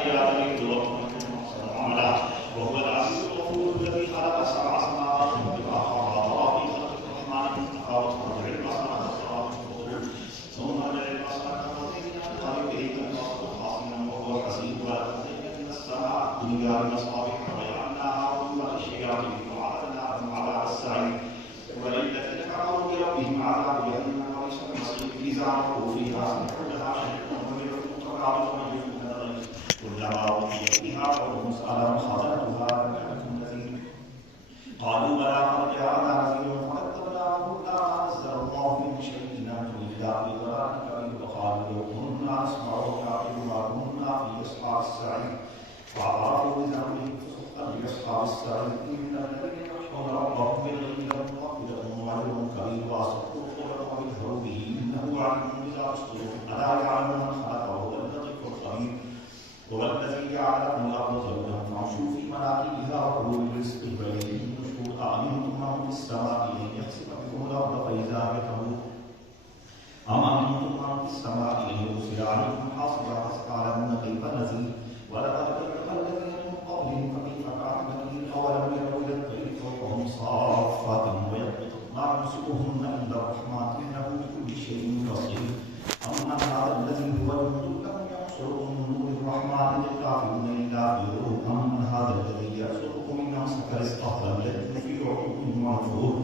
الحياة ليبلوكم أحسن عملا وهو العزيز الغفور الذي خلق سبع سماوات طباقا وضرب في خلق الرحمن تفاوت مرجع البصر والصراط الفضول ثم مرجع البصر كرتين ينقلب إليك البصر خاسئا وهو حسيب ولقد زينا السماء الدنيا بمصابيح وجعلناها رجوما للشياطين وأعتدنا لهم عذاب السعير وللذين كفروا بربهم عذاب جهنم وبئس المصير إذا رأوا فيها سمعوا لها شيئا ومن كلما أوحي فيها قوم سألهم خزنتها ألم يأتكم نذير قالوا بلى قد جاءنا نذير فكذبنا وقلنا ما نزل الله من شيء إن أنتم إلا في ضلال كبير وقالوا لو كنا نسمع ونعقل ما كنا في أصحاب السعير فاعترفوا بذنبهم فسحقا لأصحاب السعير إن الذين يخشون ربهم بالغيب لهم مغفرة وأجر كبير وأسروا قولهم واجهروا به إنه عليم بذات الصدور ألا يعلم من خلق وهو اللطيف الخبير هو الذي جعل لكم الأرض ذلولا فامشوا في مناكبها وكلوا من رزقه وإليه النشور أأمنتم من في السماء أن يخسف بكم الأرض فإذا هي تمور أم أمنتم من في السماء أن يرسل عليكم حاصبا فستعلمون كيف نذير ولقد كذب الذين من قبلهم فكيف كان نكير أولم يروا إلى الطير فوقهم صافات ويقبضن ما يمسكهن إلا الرحمن إنه بكل شيء بصير أمن هذا الذي هو جند لكم ينصركم من دون الرحمن الكافرون إلا في غرور أمن هذا الذي يرزقكم إن أمسك رزقه لم يكن في عقوب منفور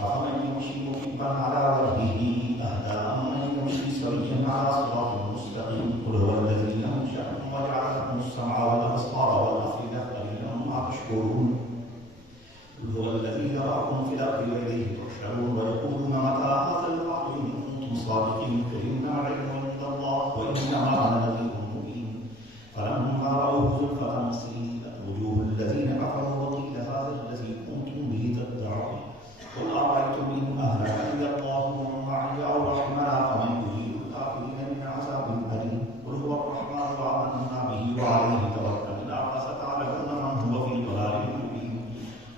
أفمن يمشي مكبا على وجهه أهدى أمن يمشي سويا على صراط مستقيم قل هو الذي أنشأكم وجعل لكم السمع والأبصار والأفئدة قليلا ما تشكرون قل هو الذي يراكم في الأرض وإليه تحشرون ويقولون متى هذا الوعد إن كنتم صادقين قل إنما العلم عند الله وإنما أنا نذير مبين فلما رأوه زلفة سيئت وجوه الذين كفروا وقيل هذا الذي كنتم به تدعون قل أرأيتم إن أهلكني الله ومن معي أو رحمنا فمن يجير الكافرين من عذاب أليم قل هو الرحمن وآمنا به وعليه توكلنا فستعلمون من هو في ضلال مبين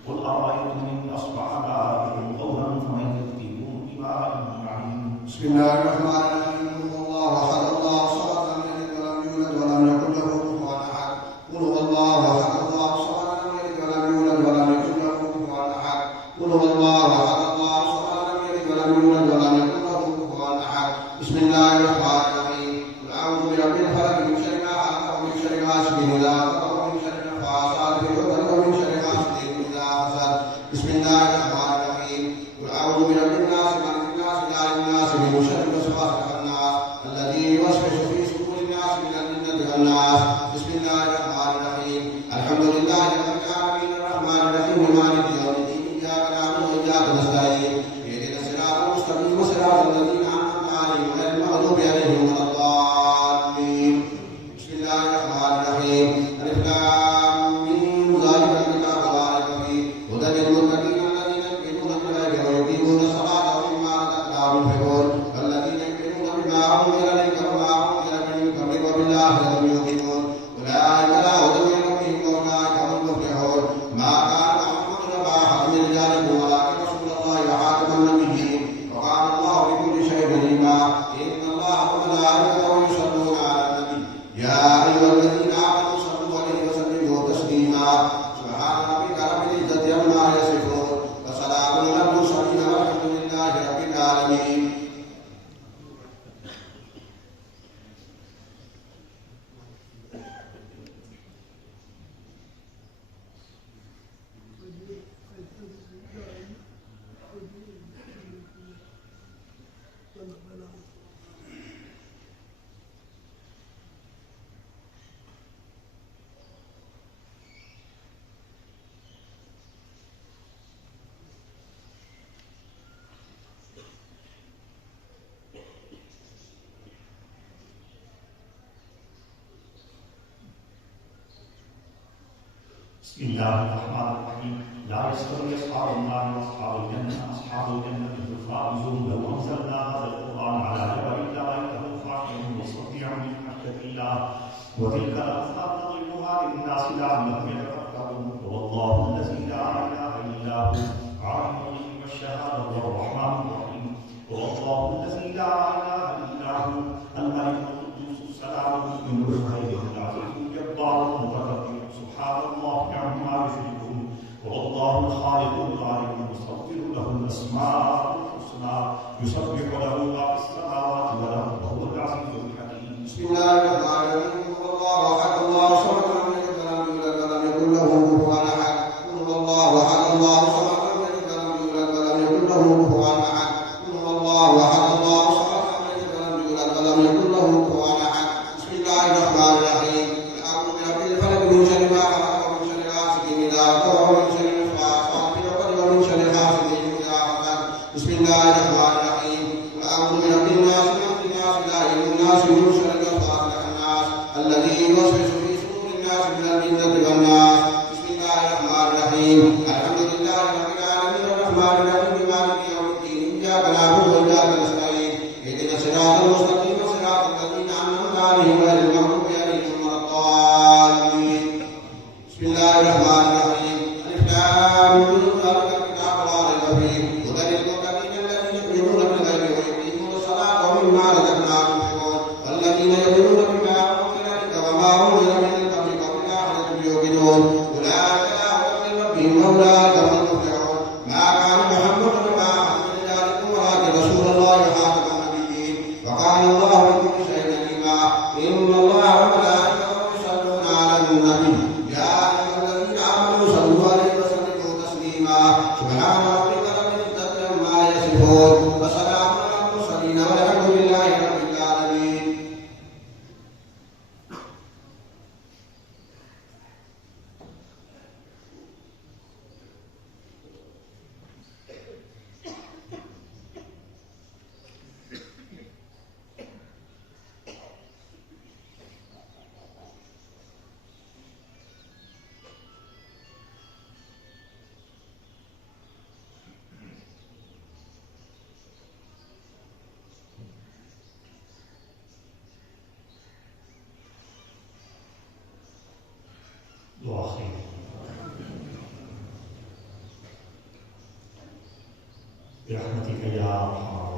قل أرأيتم إن أصبح ماؤكم غورا فمن يأتيكم بماء معين بسم الله الرحمن الرحيم الله أحد الله الصمد لم يلد ولم يولد ولم يكن له كفوا أحد قل هو الله أحد الله الصمد لم يلد ولم يولد ولم يكن له كفوا أحد قل هو الله أحد الله الصمد لم يلد ولم يولد ولم يكن له كفوا أحد بسم الله الرحمن الرحيم قل أعوذ برب الفلق من شر ما خلق ومن شر غاسق إذا وقب ومن شر النفاثات في العقد ومن شر حاسد إذا حسد بسم الله الرحمن الرحيم قل أعوذ برب الناس مالك الناس إله الناس من شر الوسواس الخناس الذي يوسوس في صدور الناس من الجنة والناس بسم الله الرحمن الرحيم الحمد لله رب العالمين الرحمن الرحيم مالك يوم الدين إياك نعبد وإياك نستعين اهدنا الصراط المستقيم صراط الذين أنعمت عليهم غير المغضوب عليهم ولا الضالين بسم الله الرحمن الرحيم ألف لام ميم ذلك الكتاب لا ريب فيه هدى للمتقين الذين يؤمنون بالغيب ويقيمون الصلاة ومما رزقناهم ينفقون والذين يؤمنون بما أنزل إليك وما أنزل من قبلك وبالآخرة هم يوقنون أولئك لا هدى من ربهم وأولئك هم المفلحون ما كان محمد أبا أحد من رجالكم ولكن رسول الله وخاتم النبيين وكان الله بكل شيء عليما إن الله وملائكته يصلون على النبي يا أيها الذين آمنوا صلوا عليه وسلموا تسليما سبحان ربك رب العزة عما يصفون وسلام على المرسلين والحمد لله رب العالمين. بسم الله الرحمن الرحيم لا يستوي أصحاب النار وأصحاب الجنة أصحاب الجنة هم الفائزون لو أنزلنا هذا القرآن على جبل لرأيته خاشعا متصدعا من خشية الله وتلك الأمثال نضربها للناس لعلهم يتفكرون هو الله الذي لا إله إلا هو عالم الغيب والشهادة وهو الرحمن الرحيم هو الله الذي لا إله إلا هو الملك القدوس السلام المؤمن المهيمن العزيز الجبار الخالق البارئ المصور له الاسماء الحسنى يسبح له ما في السماوات والارض وهو العزيز الحكيم. بسم الله الرحمن الرحيم. الله احد الله صمد لم يلد ولم يولد ولم يكن له كفوا احد. قل الله احد الله صمد لم يلد ولم يولد ولم يكن له كفوا احد. قل الله احد الله صمد لم يلد ولم يولد ولم يكن له كفوا احد. بسم الله الرحمن الرحيم. اعوذ برب الفلق من شر ما خلق ومن شر غاسق اذا وقب ومن شر النفاثات في العقد ومن شر حاسد اذا حسد. بسم الله الرحمن الرحيم. اعوذ برب الناس ملك الناس اله الناس من شر الوسواس الخناس الذي يوسوس في صدور الناس من الجنة والناس. بسم الله الرحمن الرحيم. الحمد لله رب العالمين الرحمن الرحيم مالك يوم الدين اياك نعبد واياك نستعين اهدنا الصراط المستقيم صراط الذين انعمت عليهم غير المغضوب عليهم ولا الضالين. بسم الله الرحمن الرحيم. الف لام ميم ذلك الكتاب لا ريب فيه هدى للمتقين الذين يؤمنون بالغيب ويقيمون الصلاة ومما رزقناهم ينفقون والذين يؤمنون بما أنزل إليك وما أنزل من قبلك وبالآخرة يوقنون أولئك لا خوف ربهم وأولئك هم المفلحون. ما كان محمد وما أحد من ذلكم ولكن رسول الله خاتم النبيين وكان الله بكل شيء عليما. إن الله وملائكته يصلون على النبي يا أيها الذين آمنوا صلوا عليه وسلموا تسليما. سبحان ربك رب العزة عما يصفون وسلام على المرسلين والحمد لله رب العالمين. دعا خير. برحمتك يا ارحم